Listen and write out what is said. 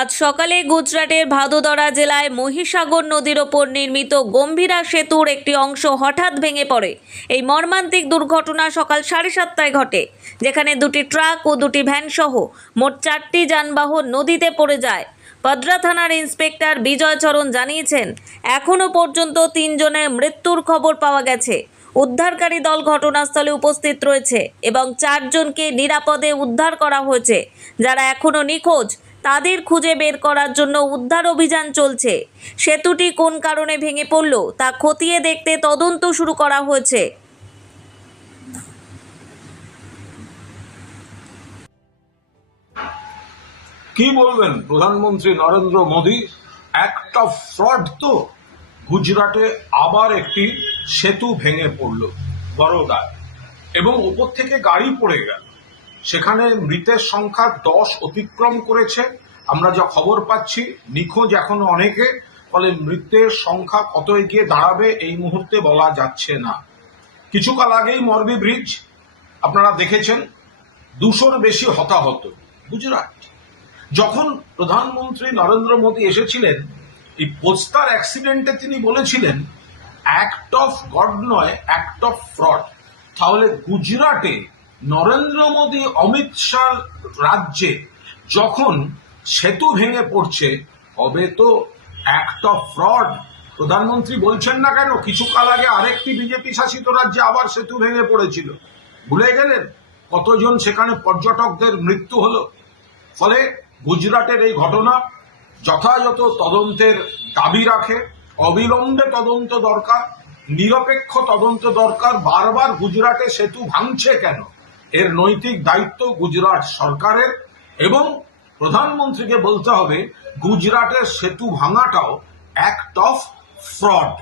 আজ সকালে গুজরাটের ভাদোদরা জেলায় মহিসাগর নদীর ওপর নির্মিত গম্ভীরা সেতুর একটি অংশ হঠাৎ ভেঙে পড়ে। এই মর্মান্তিক দুর্ঘটনা সকাল 7:30টায় ঘটে, যেখানে দুটি ট্রাক ও দুটি ভ্যান সহ মোট 4টি যানবাহন নদীতে পড়ে যায়। পদ্রা থানার ইন্সপেক্টর বিজয় চরণ জানিয়েছেন, এখনও পর্যন্ত 3 জনের মৃত্যুর খবর পাওয়া গেছে। উদ্ধারকারী দল ঘটনাস্থলে উপস্থিত রয়েছে এবং 4 জনকে নিরাপদে উদ্ধার করা হয়েছে। যারা এখনও নিখোঁজ তাদের খুঁজে বের করার জন্য উদ্ধার অভিযান চলছে। সেতুটি কোন কারণে ভেঙে পড়ল তা খতিয়ে দেখতে তদন্ত শুরু করা হয়েছে। কি বলবেন প্রধানমন্ত্রী নরেন্দ্র মোদী? একটা ফ্রড তো। গুজরাটে আবার একটি সেতু ভেঙে পড়ল বরোদায় এবং ওপর থেকে গাড়ি পড়ে গেল। সেখানে মৃতের সংখ্যা 10 অতিক্রম করেছে। আমরা যা খবর পাচ্ছি, নিখোঁজ এখনো অনেকে, ফলে মৃতের সংখ্যা কত এগিয়ে দাঁড়াবে এই মুহূর্তে বলা যাচ্ছে না। কিছুকাল আগেই মরবি ব্রিজ আপনারা দেখেছেন, 200-র বেশি হতাহত গুজরাট। যখন প্রধানমন্ত্রী নরেন্দ্র মোদী এসেছিলেন, এই পোস্তার অ্যাক্সিডেন্টে তিনি বলেছিলেন অ্যাক্ট অফ গড নয়, অ্যাক্ট অফ ফ্রড। তাহলে গুজরাটে নরেন্দ্র মোদী অমিত শাহ রাজ্যে যখন সেতু ভেঙে পড়ছে, হবে তো অ্যাক্ট অফ ফ্রড। প্রধানমন্ত্রী বলছেন না কেন? কিছুকাল আগে আরেকটি বিজেপি শাসিত রাজ্যে আবার সেতু ভেঙে পড়েছিল, ভুলে গেলেন? কতজন সেখানে পর্যটকদের মৃত্যু হলো। ফলে গুজরাটের এই ঘটনা যথাযথ তদন্তের দাবি রাখে। অবিলম্বে তদন্ত দরকার, নিরপেক্ষ তদন্ত দরকার। বারবার গুজরাটে সেতু ভাঙছে কেন? এর নৈতিক দায়িত্ব গুজরাট সরকারের, এবং প্রধানমন্ত্রীকে বলতে হবে গুজরাটের সেতু ভাঙাটাও অ্যাক্ট অফ ফ্রড।